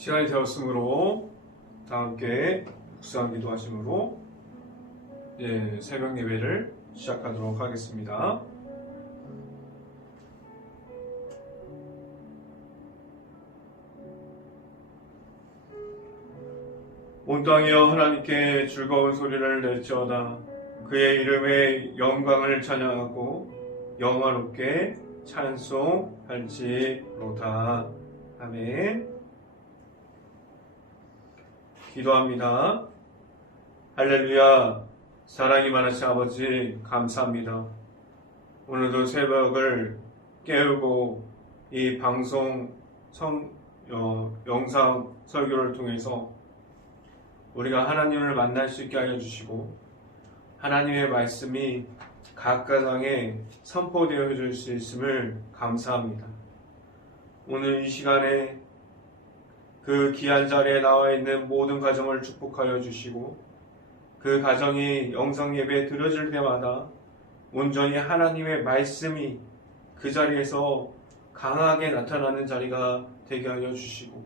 시간이 되었으므로 다 함께 묵상 기도하심으로 새벽 예배를 시작하도록 하겠습니다. 온 땅이여 하나님께 즐거운 소리를 낼지어다. 그의 이름의 영광을 찬양하고 영화롭게 찬송할지로다. 아멘. 기도합니다. 할렐루야. 사랑이 많으신 아버지 감사합니다. 오늘도 새벽을 깨우고 이 방송 영상 설교를 통해서 우리가 하나님을 만날 수 있게 하여 주시고 하나님의 말씀이 각 가정에 선포되어 줄 수 있음을 감사합니다. 오늘 이 시간에 그 귀한 자리에 나와 있는 모든 가정을 축복하여 주시고 그 가정이 영상 예배 드려질 때마다 온전히 하나님의 말씀이 그 자리에서 강하게 나타나는 자리가 되게 하여 주시고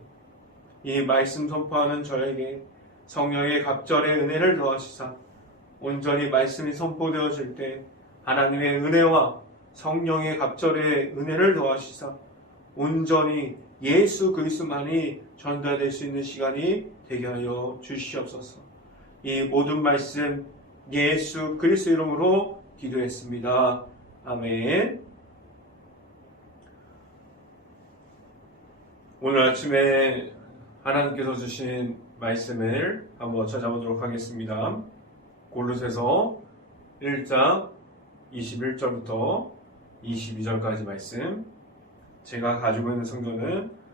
이 말씀 선포하는 저에게 성령의 갑절의 은혜를 더하시사 온전히 말씀이 선포되어질 때 하나님의 은혜와 성령의 갑절의 은혜를 더하시사 온전히 예수 그리스도만이 전달될 수 있는 시간이 되게 하여 주시옵소서. 이 모든 말씀 예수 그리스도 이름으로 기도했습니다. 아멘. 오늘 아침에 하나님께서 주신 말씀을 한번 찾아보도록 하겠습니다. 골로새서 1장 21절부터 22절까지 말씀. 제가 가지고 있는 성경은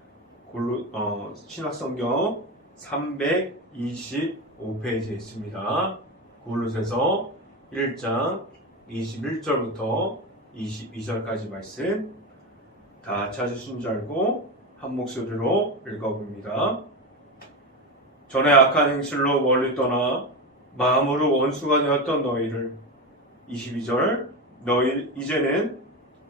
신약성경 325페이지에 있습니다. 골로새서 1장 21절부터 22절까지 말씀 다 찾으신 줄 알고 한 목소리로 읽어봅니다. 전에 악한 행실로 멀리 떠나 마음으로 원수가 되었던 너희를 22절 너희 이제는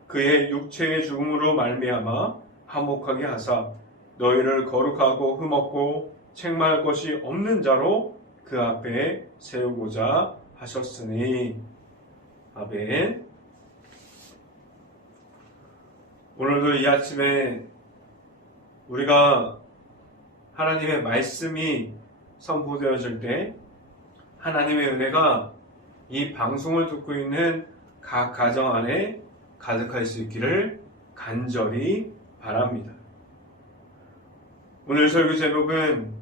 그의 육체의 죽음으로 말미암아 화목하게 하사 너희를 거룩하고 흠없고 책망할 것이 없는 자로 그 앞에 세우고자 하셨으니. 아멘. 오늘도 이 아침에 우리가 하나님의 말씀이 선포되어질 때 하나님의 은혜가 이 방송을 듣고 있는 각 가정 안에 가득할 수 있기를 간절히 바랍니다. 오늘 설교 제목은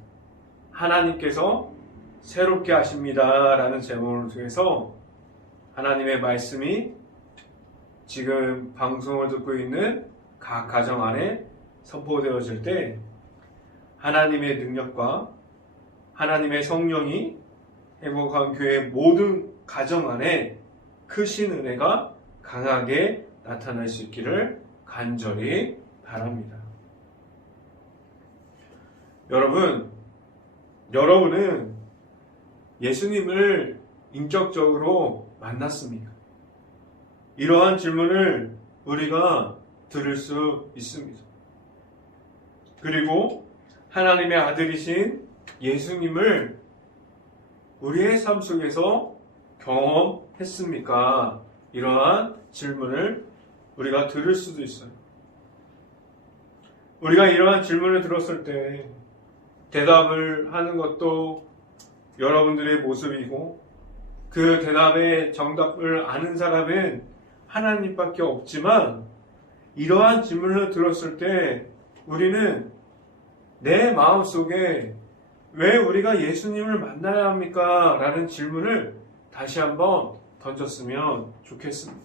하나님께서 새롭게 하십니다 라는 제목을 통해서 하나님의 말씀이 지금 방송을 듣고 있는 각 가정 안에 선포되어질 때 하나님의 능력과 하나님의 성령이 행복한 교회 모든 가정 안에 크신 은혜가 강하게 나타날 수 있기를 간절히 바랍니다. 여러분은 예수님을 인격적으로 만났습니까? 이러한 질문을 우리가 들을 수 있습니다. 그리고 하나님의 아들이신 예수님을 우리의 삶 속에서 경험했습니까? 이러한 질문을 우리가 들을 수도 있어요. 우리가 이러한 질문을 들었을 때 대답을 하는 것도 여러분들의 모습이고 그 대답의 정답을 아는 사람은 하나님밖에 없지만 이러한 질문을 들었을 때 우리는 내 마음속에 왜 우리가 예수님을 만나야 합니까? 라는 질문을 다시 한번 던졌으면 좋겠습니다.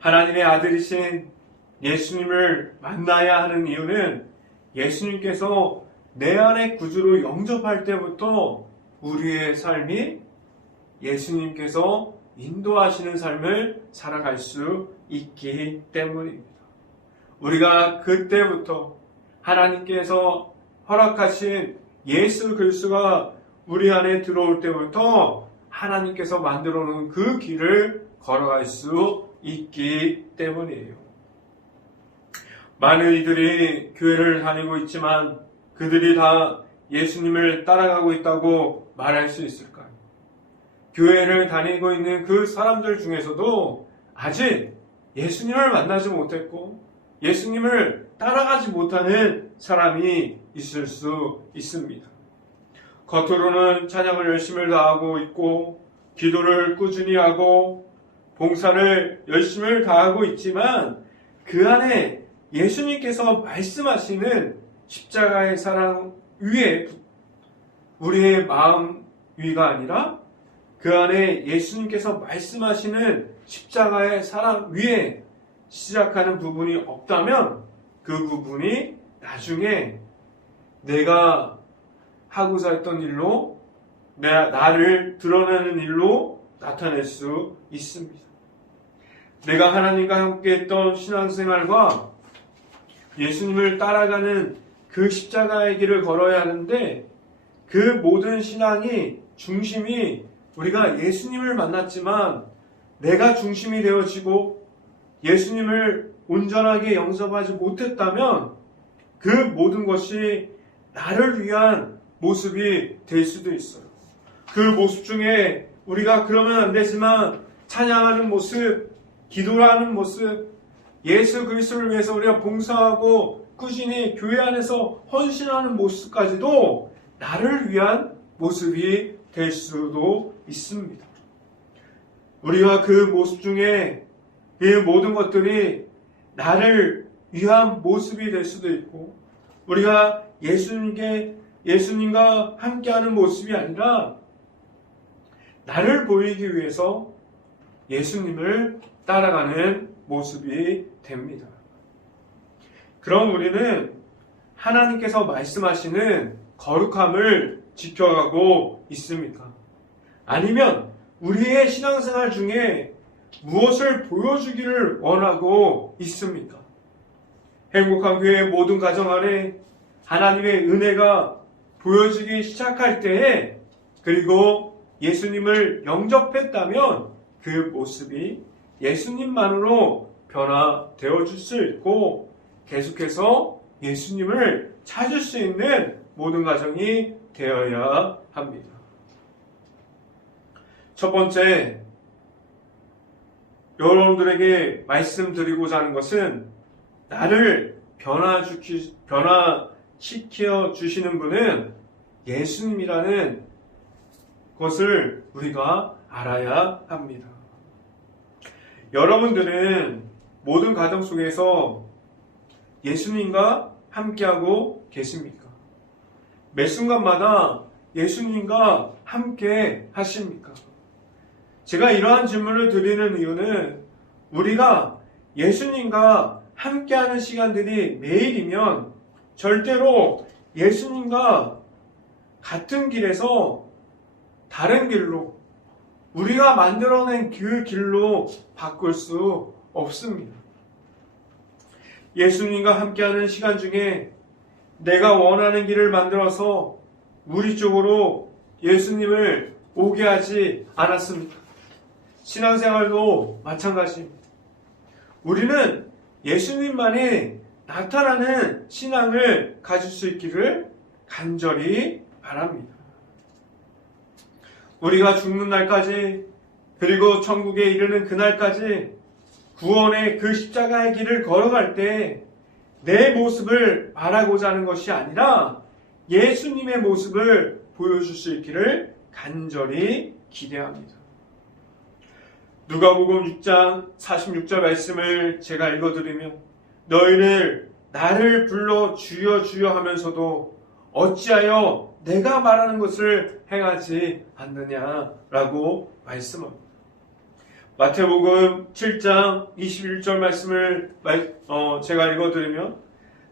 하나님의 아들이신 예수님을 만나야 하는 이유는 예수님께서 내 안의 구주로 영접할 때부터 우리의 삶이 예수님께서 인도하시는 삶을 살아갈 수 있기 때문입니다. 우리가 그때부터 하나님께서 허락하신 예수 그리스도가 우리 안에 들어올 때부터 하나님께서 만들어 놓은 그 길을 걸어갈 수 있기 때문이에요. 많은 이들이 교회를 다니고 있지만 그들이 다 예수님을 따라가고 있다고 말할 수 있을까요? 교회를 다니고 있는 그 사람들 중에서도 아직 예수님을 만나지 못했고 예수님을 따라가지 못하는 사람이 있을 수 있습니다. 겉으로는 찬양을 열심히 다하고 있고 기도를 꾸준히 하고 봉사를 열심히 다하고 있지만 그 안에 예수님께서 말씀하시는 십자가의 사랑 위에 우리의 마음 위가 아니라 그 안에 예수님께서 말씀하시는 십자가의 사랑 위에 시작하는 부분이 없다면 그 부분이 나중에 내가 하고자 했던 일로 나를 드러내는 일로 나타낼 수 있습니다. 내가 하나님과 함께 했던 신앙생활과 예수님을 따라가는 그 십자가의 길을 걸어야 하는데 그 모든 신앙이 중심이 우리가 예수님을 만났지만 내가 중심이 되어지고 예수님을 온전하게 영접하지 못했다면 그 모든 것이 나를 위한 모습이 될 수도 있어요. 그 모습 중에 우리가 그러면 안 되지만 찬양하는 모습, 기도하는 모습, 예수 그리스도를 위해서 우리가 봉사하고 꾸준히 교회 안에서 헌신하는 모습까지도 나를 위한 모습이 될 수도 있습니다. 우리가 그 모습 중에 이 모든 것들이 나를 위한 모습이 될 수도 있고 우리가 예수님과 함께하는 모습이 아니라 나를 보이기 위해서 예수님을 따라가는 모습이 됩니다. 그럼 우리는 하나님께서 말씀하시는 거룩함을 지켜가고 있습니까? 아니면 우리의 신앙생활 중에 무엇을 보여주기를 원하고 있습니까? 행복한 교회의 모든 가정 안에 하나님의 은혜가 보여지기 시작할 때에 그리고 예수님을 영접했다면 그 모습이 예수님만으로 변화되어 줄 수 있고 계속해서 예수님을 찾을 수 있는 모든 가정이 되어야 합니다. 첫 번째, 여러분들에게 말씀드리고자 하는 것은 나를 변화시켜 주시는 분은 예수님이라는 것을 우리가 알아야 합니다. 여러분들은 모든 가정 속에서 예수님과 함께하고 계십니까? 매 순간마다 예수님과 함께 하십니까? 제가 이러한 질문을 드리는 이유는 우리가 예수님과 함께하는 시간들이 매일이면 절대로 예수님과 같은 길에서 다른 길로 우리가 만들어낸 그 길로 바꿀 수 없습니다. 예수님과 함께하는 시간 중에 내가 원하는 길을 만들어서 우리 쪽으로 예수님을 오게 하지 않았습니다. 신앙생활도 마찬가지입니다. 우리는 예수님만이 나타나는 신앙을 가질 수 있기를 간절히 바랍니다. 우리가 죽는 날까지 그리고 천국에 이르는 그날까지 구원의 그 십자가의 길을 걸어갈 때 내 모습을 말하고자 하는 것이 아니라 예수님의 모습을 보여줄 수 있기를 간절히 기대합니다. 누가복음 6장 46절 말씀을 제가 읽어드리면 너희를 나를 불러 주여 주여 하면서도 어찌하여 내가 말하는 것을 행하지 않느냐라고 말씀합니다. 마태복음 7장 21절 말씀을 제가 읽어드리면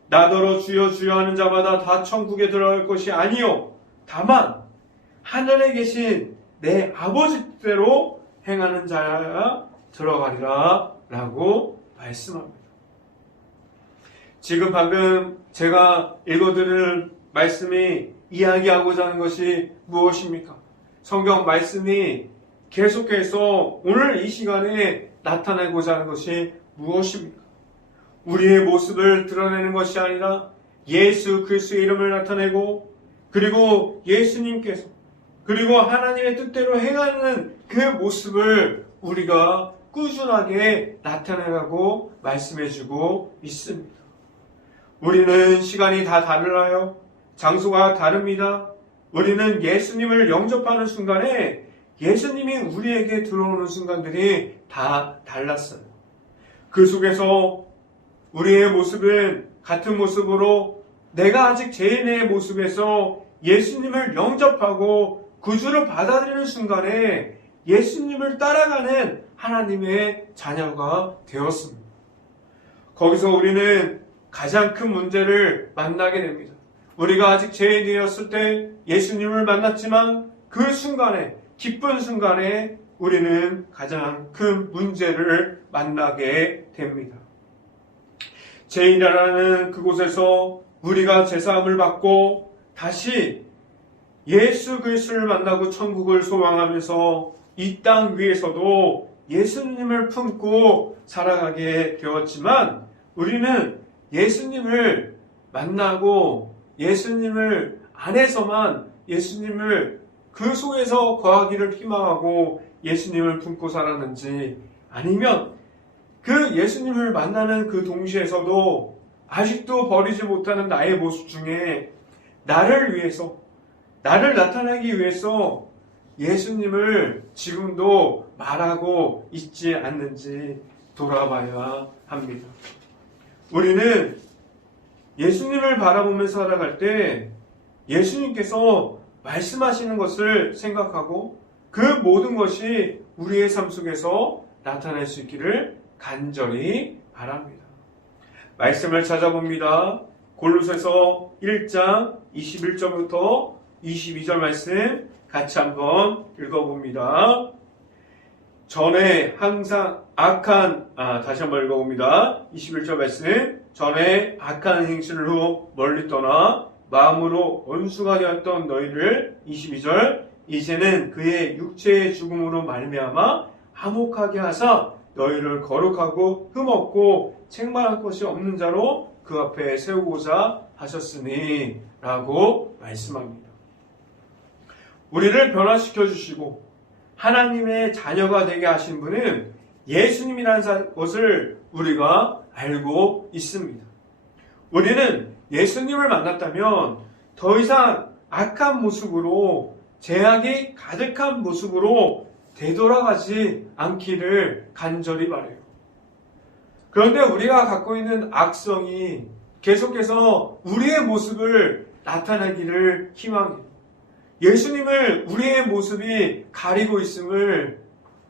나더러 주여 주여 하는 자마다 다 천국에 들어갈 것이 아니요 다만 하늘에 계신 내 아버지 뜻대로 행하는 자야 들어가리라 라고 말씀합니다. 지금 방금 제가 읽어드릴 말씀이 이야기하고자 하는 것이 무엇입니까? 성경 말씀이 계속해서 오늘 이 시간에 나타내고자 하는 것이 무엇입니까? 우리의 모습을 드러내는 것이 아니라 예수 그리스도의 이름을 나타내고 그리고 예수님께서 그리고 하나님의 뜻대로 행하는 그 모습을 우리가 꾸준하게 나타내라고 말씀해주고 있습니다. 우리는 시간이 다 달라요. 장소가 다릅니다. 우리는 예수님을 영접하는 순간에 예수님이 우리에게 들어오는 순간들이 다 달랐어요. 그 속에서 우리의 모습은 같은 모습으로 내가 아직 죄인의 모습에서 예수님을 영접하고 구주로 받아들이는 순간에 예수님을 따라가는 하나님의 자녀가 되었습니다. 거기서 우리는 가장 큰 문제를 만나게 됩니다. 우리가 아직 죄인이었을 때 예수님을 만났지만 그 순간에 기쁜 순간에 우리는 가장 큰 문제를 만나게 됩니다. 죄인이라는 그곳에서 우리가 제사함을 받고 다시 예수 그리스도를 만나고 천국을 소망하면서 이 땅 위에서도 예수님을 품고 살아가게 되었지만 우리는 예수님을 만나고 예수님을 안에서만 예수님을 그 속에서 거하기를 희망하고 예수님을 품고 살았는지 아니면 그 예수님을 만나는 그 동시에서도 아직도 버리지 못하는 나의 모습 중에 나를 위해서 나를 나타내기 위해서 예수님을 지금도 말하고 있지 않는지 돌아봐야 합니다. 우리는 예수님을 바라보면서 살아갈 때 예수님께서 말씀하시는 것을 생각하고 그 모든 것이 우리의 삶 속에서 나타날 수 있기를 간절히 바랍니다. 말씀을 찾아봅니다. 골로새서 1장 21절부터 22절 말씀 같이 한번 읽어봅니다. 전에 항상 다시 한번 읽어봅니다. 21절 말씀. 전에 악한 행실로 멀리 떠나 마음으로 원수가 되었던 너희를 22절 이제는 그의 육체의 죽음으로 말미암아 화목하게 하사 너희를 거룩하고 흠없고 책망할 것이 없는 자로 그 앞에 세우고자 하셨으니 라고 말씀합니다. 우리를 변화시켜 주시고 하나님의 자녀가 되게 하신 분은 예수님이라는 것을 우리가 알고 있습니다. 우리는 예수님을 만났다면 더 이상 악한 모습으로 죄악이 가득한 모습으로 되돌아가지 않기를 간절히 바라요. 그런데 우리가 갖고 있는 악성이 계속해서 우리의 모습을 나타내기를 희망해요. 예수님을 우리의 모습이 가리고 있음을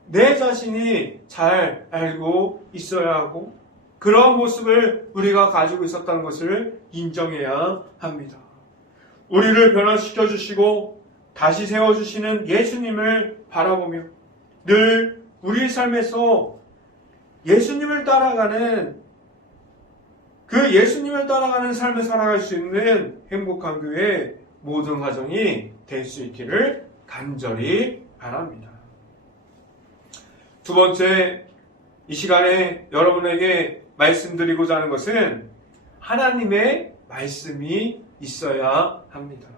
내 자신이 잘 알고 있어야 하고 그런 모습을 우리가 가지고 있었다는 것을 인정해야 합니다. 우리를 변화시켜 주시고 다시 세워주시는 예수님을 바라보며 늘 우리 삶에서 예수님을 따라가는 그 예수님을 따라가는 삶을 살아갈 수 있는 행복한 교회 모든 가정이 될 수 있기를 간절히 바랍니다. 두 번째, 이 시간에 여러분에게 말씀드리고자 하는 것은 하나님의 말씀이 있어야 합니다.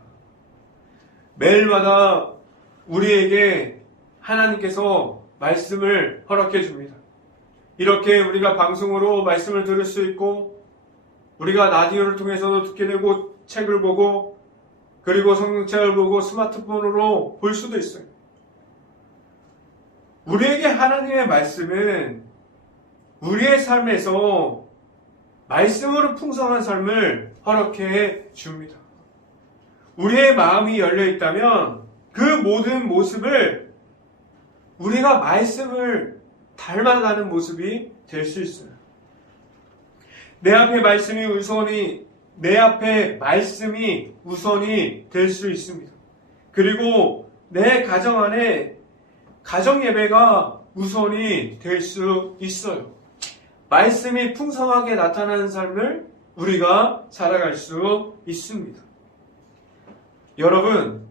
매일마다 우리에게 하나님께서 말씀을 허락해 줍니다. 이렇게 우리가 방송으로 말씀을 들을 수 있고 우리가 라디오를 통해서도 듣게 되고 책을 보고 그리고 성경책을 보고 스마트폰으로 볼 수도 있어요. 우리에게 하나님의 말씀은 우리의 삶에서 말씀으로 풍성한 삶을 허락해 줍니다. 우리의 마음이 열려 있다면 그 모든 모습을 우리가 말씀을 닮아가는 모습이 될 수 있어요. 내 앞에 말씀이 우선이 될 수 있습니다. 그리고 내 가정 안에 가정 예배가 우선이 될 수 있어요. 말씀이 풍성하게 나타나는 삶을 우리가 살아갈 수 있습니다. 여러분,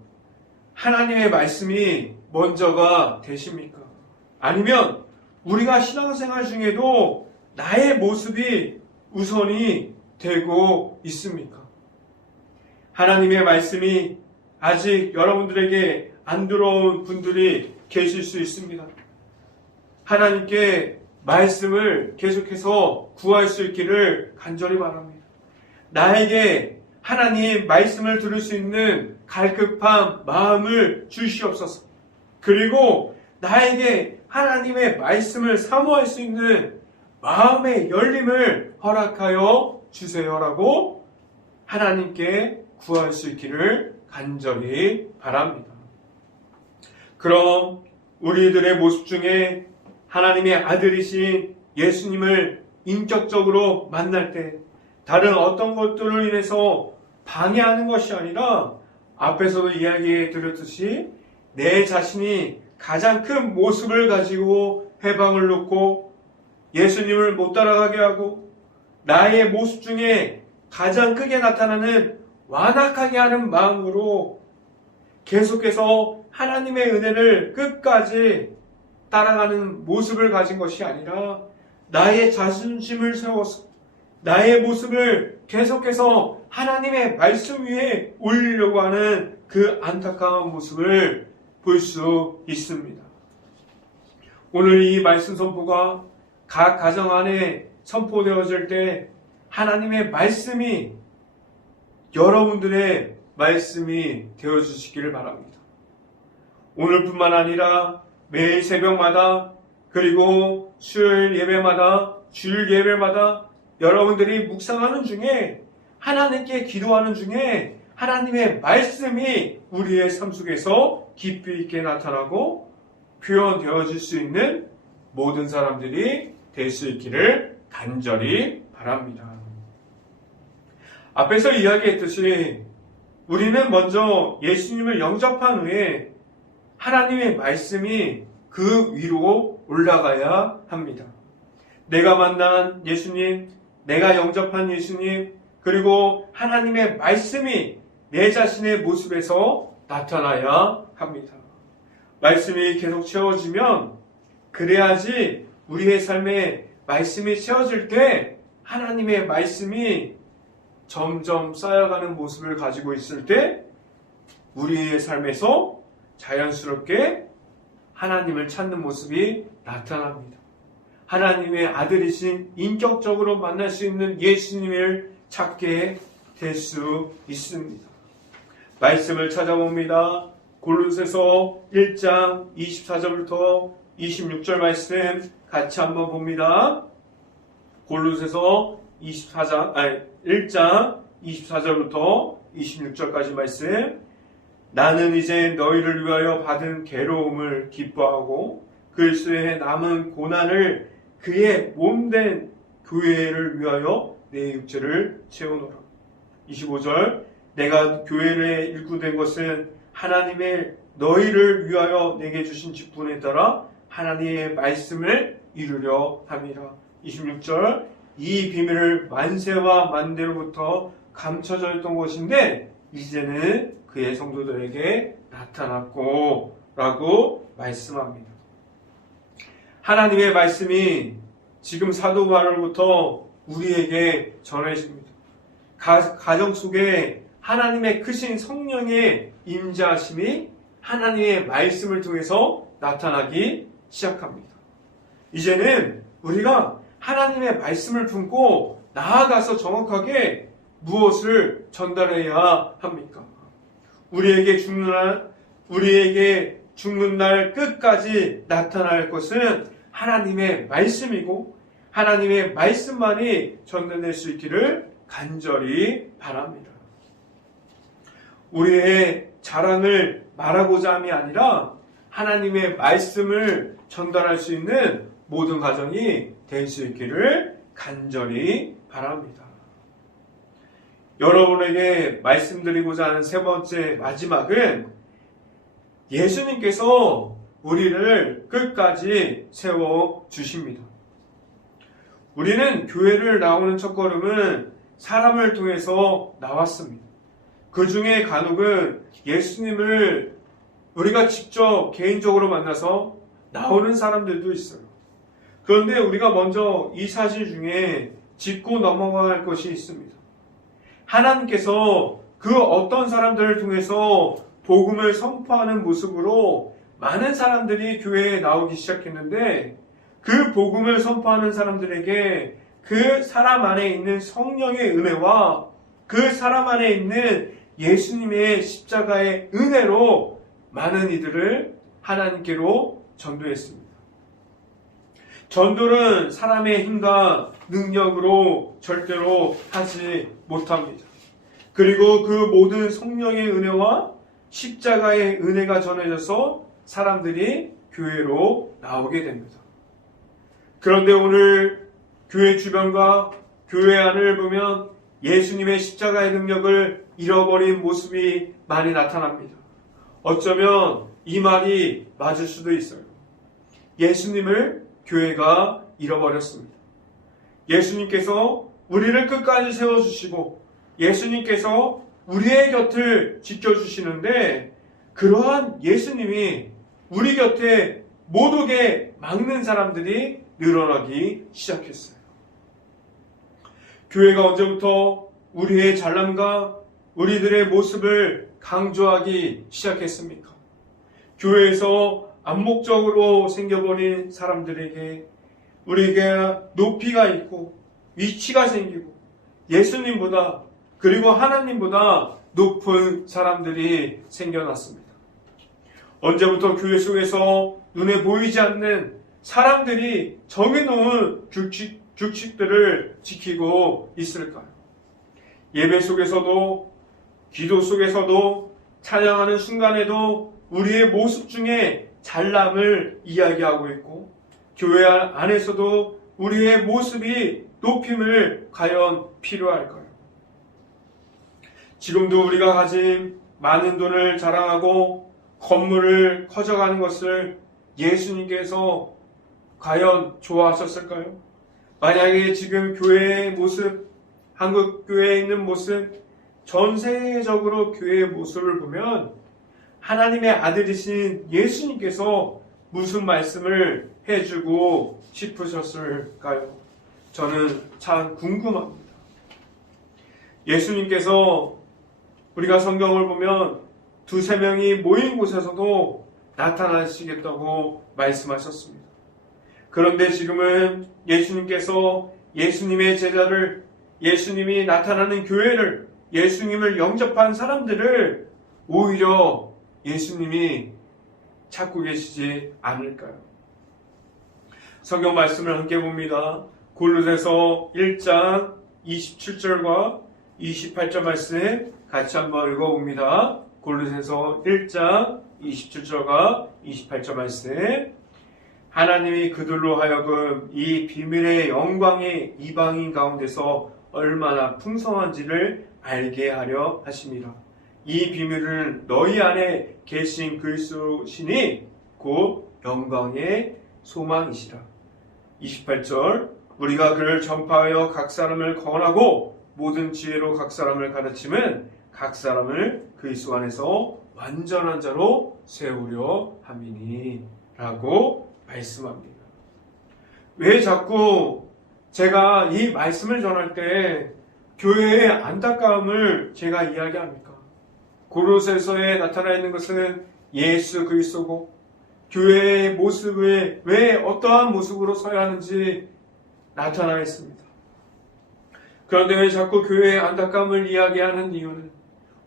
하나님의 말씀이 먼저가 되십니까? 아니면 우리가 신앙생활 중에도 나의 모습이 우선이 되고 있습니까? 하나님의 말씀이 아직 여러분들에게 안 들어온 분들이 계실 수 있습니다. 하나님께 말씀을 계속해서 구할 수 있기를 간절히 바랍니다. 나에게 하나님 말씀을 들을 수 있는 갈급한 마음을 주시옵소서. 그리고 나에게 하나님의 말씀을 사모할 수 있는 마음의 열림을 허락하여 주세요라고 하나님께 구할 수 있기를 간절히 바랍니다. 그럼 우리들의 모습 중에 하나님의 아들이신 예수님을 인격적으로 만날 때 다른 어떤 것들로 인해서 방해하는 것이 아니라 앞에서도 이야기해 드렸듯이 내 자신이 가장 큰 모습을 가지고 해방을 놓고 예수님을 못 따라가게 하고 나의 모습 중에 가장 크게 나타나는 완악하게 하는 마음으로 계속해서 하나님의 은혜를 끝까지 따라가는 모습을 가진 것이 아니라 나의 자존심을 세워서 나의 모습을 계속해서 하나님의 말씀 위에 올리려고 하는 그 안타까운 모습을 볼 수 있습니다. 오늘 이 말씀 선포가 각 가정 안에 선포되어질 때 하나님의 말씀이 여러분들의 말씀이 되어주시기를 바랍니다. 오늘뿐만 아니라 매일 새벽마다 그리고 수요일 예배마다 주일 예배마다 여러분들이 묵상하는 중에 하나님께 기도하는 중에 하나님의 말씀이 우리의 삶 속에서 깊이 있게 나타나고 표현되어질 수 있는 모든 사람들이 될 수 있기를 간절히 바랍니다. 앞에서 이야기했듯이 우리는 먼저 예수님을 영접한 후에 하나님의 말씀이 그 위로 올라가야 합니다. 내가 만난 예수님, 내가 영접한 예수님, 그리고 하나님의 말씀이 내 자신의 모습에서 나타나야 합니다. 말씀이 계속 채워지면 그래야지 우리의 삶에 말씀이 채워질 때 하나님의 말씀이 점점 쌓여가는 모습을 가지고 있을 때 우리의 삶에서 자연스럽게 하나님을 찾는 모습이 나타납니다. 하나님의 아들이신 인격적으로 만날 수 있는 예수님을 찾게 될 수 있습니다. 말씀을 찾아봅니다. 골로새서 1장 24절부터 26절 말씀 같이 한번 봅니다. 골로새서 1장 24절부터 26절까지 말씀. 나는 이제 너희를 위하여 받은 괴로움을 기뻐하고 그리스도의 남은 고난을 그의 몸된 교회를 위하여 내 육체를 채우노라. 25절. 내가 교회에 일구된 것은 하나님의 너희를 위하여 내게 주신 직분에 따라 하나님의 말씀을 이루려 함이라. 26절. 이 비밀을 만세와 만대로부터 감춰져 있던 것인데 이제는 그의 성도들에게 나타났고 라고 말씀합니다. 하나님의 말씀이 지금 사도 바울로부터 우리에게 전해집니다. 가정 속에 하나님의 크신 성령의 임재하심이 하나님의 말씀을 통해서 나타나기 시작합니다. 이제는 우리가 하나님의 말씀을 품고 나아가서 정확하게 무엇을 전달해야 합니까? 우리에게 죽는 날 끝까지 나타날 것은 하나님의 말씀이고 하나님의 말씀만이 전달될 수 있기를 간절히 바랍니다. 우리의 자랑을 말하고자 함이 아니라 하나님의 말씀을 전달할 수 있는 모든 가정이 될 수 있기를 간절히 바랍니다. 여러분에게 말씀드리고자 하는 세 번째 마지막은 예수님께서 우리를 끝까지 세워주십니다. 우리는 교회를 나오는 첫걸음은 사람을 통해서 나왔습니다. 그 중에 간혹은 예수님을 우리가 직접 개인적으로 만나서 나오는 사람들도 있어요. 그런데 우리가 먼저 이 사실 중에 짚고 넘어갈 것이 있습니다. 하나님께서 그 어떤 사람들을 통해서 복음을 선포하는 모습으로 많은 사람들이 교회에 나오기 시작했는데, 그 복음을 선포하는 사람들에게 그 사람 안에 있는 성령의 은혜와 그 사람 안에 있는 예수님의 십자가의 은혜로 많은 이들을 하나님께로 전도했습니다. 전도는 사람의 힘과 능력으로 절대로 하지 못합니다. 그리고 그 모든 성령의 은혜와 십자가의 은혜가 전해져서 사람들이 교회로 나오게 됩니다. 그런데 오늘 교회 주변과 교회 안을 보면 예수님의 십자가의 능력을 잃어버린 모습이 많이 나타납니다. 어쩌면 이 말이 맞을 수도 있어요. 예수님을 교회가 잃어버렸습니다. 예수님께서 우리를 끝까지 세워주시고 예수님께서 우리의 곁을 지켜주시는데, 그러한 예수님이 우리 곁에 못 오게 막는 사람들이 늘어나기 시작했어요. 교회가 언제부터 우리의 잘남과 우리들의 모습을 강조하기 시작했습니까? 교회에서 암묵적으로 생겨버린 사람들에게 우리가 높이가 있고 위치가 생기고 예수님보다 그리고 하나님보다 높은 사람들이 생겨났습니다. 언제부터 교회 속에서 눈에 보이지 않는 사람들이 정해놓은 규칙들을 지키고 있을까요? 예배 속에서도 기도 속에서도 찬양하는 순간에도 우리의 모습 중에 잘남을 이야기하고 있고, 교회 안에서도 우리의 모습이 높임을 과연 필요할까요? 지금도 우리가 가진 많은 돈을 자랑하고 건물을 커져가는 것을 예수님께서 과연 좋아하셨을까요? 만약에 지금 교회의 모습, 한국 교회에 있는 모습, 전 세계적으로 교회의 모습을 보면 하나님의 아들이신 예수님께서 무슨 말씀을 해주고 싶으셨을까요? 저는 참 궁금합니다. 예수님께서 우리가 성경을 보면 두세 명이 모인 곳에서도 나타나시겠다고 말씀하셨습니다. 그런데 지금은 예수님께서 예수님의 제자를, 예수님이 나타나는 교회를, 예수님을 영접한 사람들을 오히려 예수님이 찾고 계시지 않을까요? 성경 말씀을 함께 봅니다. 골로새서 1장 27절과 28절 말씀 같이 한번 읽어봅니다. 골로새서 1장 27절과 28절 말씀. 하나님이 그들로 하여금 이 비밀의 영광이 이방인 가운데서 얼마나 풍성한지를 알게 하려 하심이라. 이 비밀은 너희 안에 계신 그리스도시니 곧 영광의 소망이시라. 28절. 우리가 그를 전파하여 각 사람을 권하고 모든 지혜로 각 사람을 가르침은 각 사람을 그리스도 안에서 완전한 자로 세우려 함이니 라고 말씀합니다. 왜 자꾸 제가 이 말씀을 전할 때 교회의 안타까움을 제가 이야기합니까? 고로새서에 나타나 있는 것은 예수 그리스도고, 교회의 모습에 왜 어떠한 모습으로 서야 하는지 나타나 있습니다. 그런데 왜 자꾸 교회의 안타까움을 이야기하는 이유는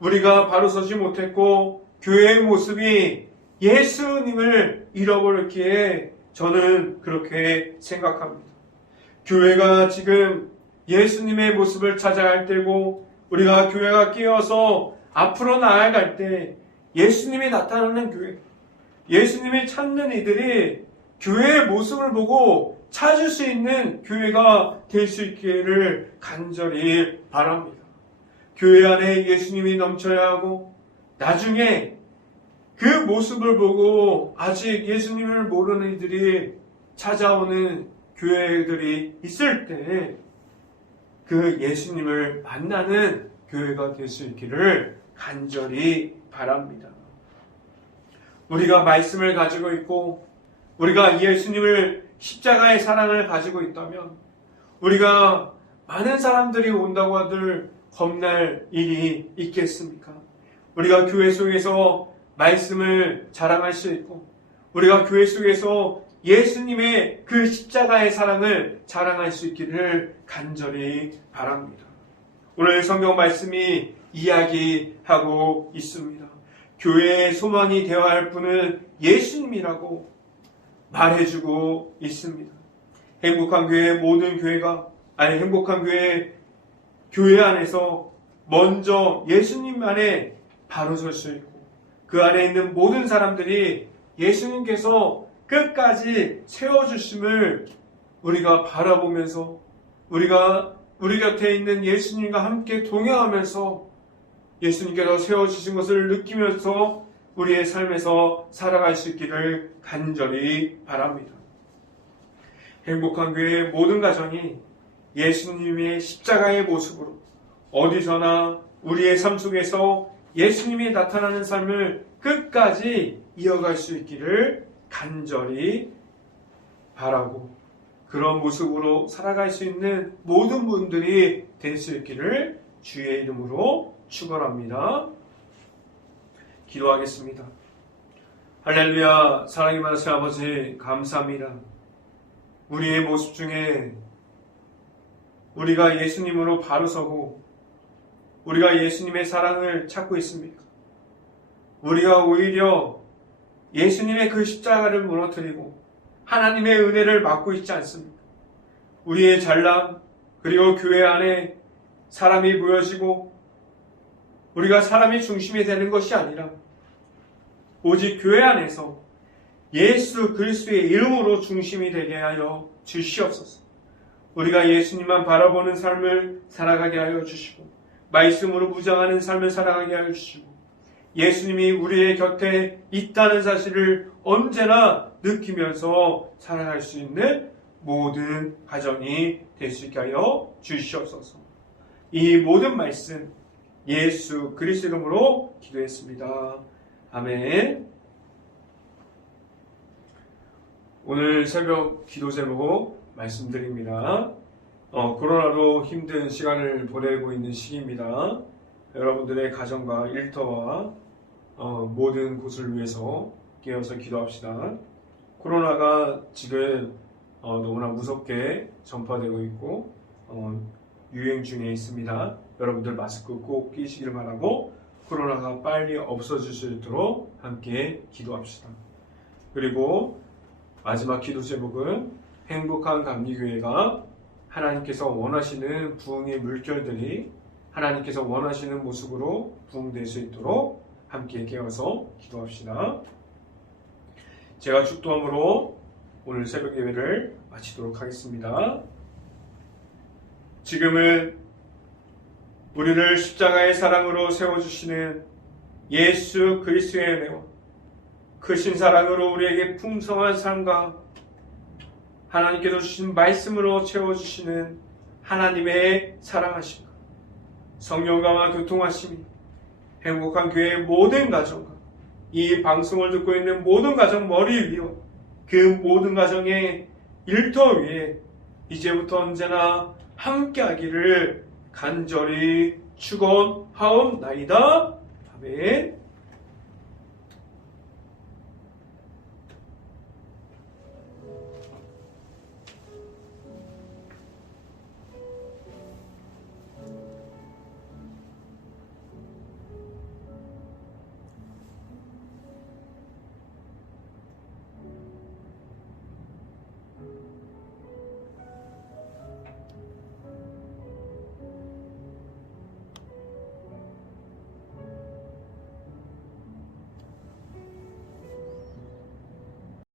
우리가 바로 서지 못했고 교회의 모습이 예수님을 잃어버렸기에 저는 그렇게 생각합니다. 교회가 지금 예수님의 모습을 찾아야 할 때고, 우리가 교회가 깨어서 앞으로 나아갈 때 예수님이 나타나는 교회, 예수님이 찾는 이들이 교회의 모습을 보고 찾을 수 있는 교회가 될 수 있기를 간절히 바랍니다. 교회 안에 예수님이 넘쳐야 하고, 나중에 그 모습을 보고 아직 예수님을 모르는 이들이 찾아오는 교회들이 있을 때 그 예수님을 만나는 교회가 될 수 있기를 간절히 바랍니다. 우리가 말씀을 가지고 있고 우리가 예수님을 십자가의 사랑을 가지고 있다면, 우리가 많은 사람들이 온다고 하들 겁날 일이 있겠습니까? 우리가 교회 속에서 말씀을 자랑할 수 있고 우리가 교회 속에서 예수님의 그 십자가의 사랑을 자랑할 수 있기를 간절히 바랍니다. 오늘 성경 말씀이 이야기하고 있습니다. 교회의 소망이 되어야 할 분은 예수님이라고 말해주고 있습니다. 행복한 교회의 모든 교회가 행복한 교회 안에서 먼저 예수님 안에 바로 설 수 있고 그 안에 있는 모든 사람들이 예수님께서 끝까지 세워주심을 우리가 바라보면서 우리 곁에 있는 예수님과 함께 동행하면서 예수님께서 세워주신 것을 느끼면서 우리의 삶에서 살아갈 수 있기를 간절히 바랍니다. 행복한 교회의 모든 가정이 예수님의 십자가의 모습으로 어디서나 우리의 삶 속에서 예수님이 나타나는 삶을 끝까지 이어갈 수 있기를 간절히 바라고 그런 모습으로 살아갈 수 있는 모든 분들이 될 수 있기를 주의 이름으로 축원합니다. 기도하겠습니다. 할렐루야. 사랑이 많으신 아버지 감사합니다. 우리의 모습 중에 우리가 예수님으로 바로 서고 우리가 예수님의 사랑을 찾고 있습니까? 우리가 오히려 예수님의 그 십자가를 무너뜨리고 하나님의 은혜를 막고 있지 않습니까? 우리의 잘남 그리고 교회 안에 사람이 모여지고 우리가 사람이 중심이 되는 것이 아니라 오직 교회 안에서 예수 그리스도의 이름으로 중심이 되게 하여 주시옵소서. 우리가 예수님만 바라보는 삶을 살아가게 하여 주시고 말씀으로 무장하는 삶을 살아가게 하여 주시고 예수님이 우리의 곁에 있다는 사실을 언제나 느끼면서 살아갈 수 있는 모든 가정이 될 수 있게 하여 주시옵소서. 이 모든 말씀 예수 그리스도 이름으로 기도했습니다. 아멘. 오늘 새벽 기도 제목 말씀드립니다. 코로나로 힘든 시간을 보내고 있는 시기입니다. 여러분들의 가정과 일터와 모든 곳을 위해서 깨어서 기도합시다. 코로나가 지금 너무나 무섭게 전파되고 있고 유행 중에 있습니다. 여러분들 마스크 꼭 끼시길 바라고 코로나가 빨리 없어질 수 있도록 함께 기도합시다. 그리고 마지막 기도 제목은 행복한 감리교회가 하나님께서 원하시는 부흥의 물결들이 하나님께서 원하시는 모습으로 부흥될 수 있도록 함께 깨어서 기도합시다. 제가 축도함으로 오늘 새벽 예배를 마치도록 하겠습니다. 지금은 우리를 십자가의 사랑으로 세워주시는 예수 그리스도의 은혜와 크신 사랑으로 우리에게 풍성한 삶과 하나님께서 주신 말씀으로 채워주시는 하나님의 사랑하심과 성령과 교통하심이 행복한 교회의 모든 가정과 이 방송을 듣고 있는 모든 가정 머리 위와 그 모든 가정의 일터 위에 이제부터 언제나 함께하기를 간절히 축원하옵나이다. 아멘.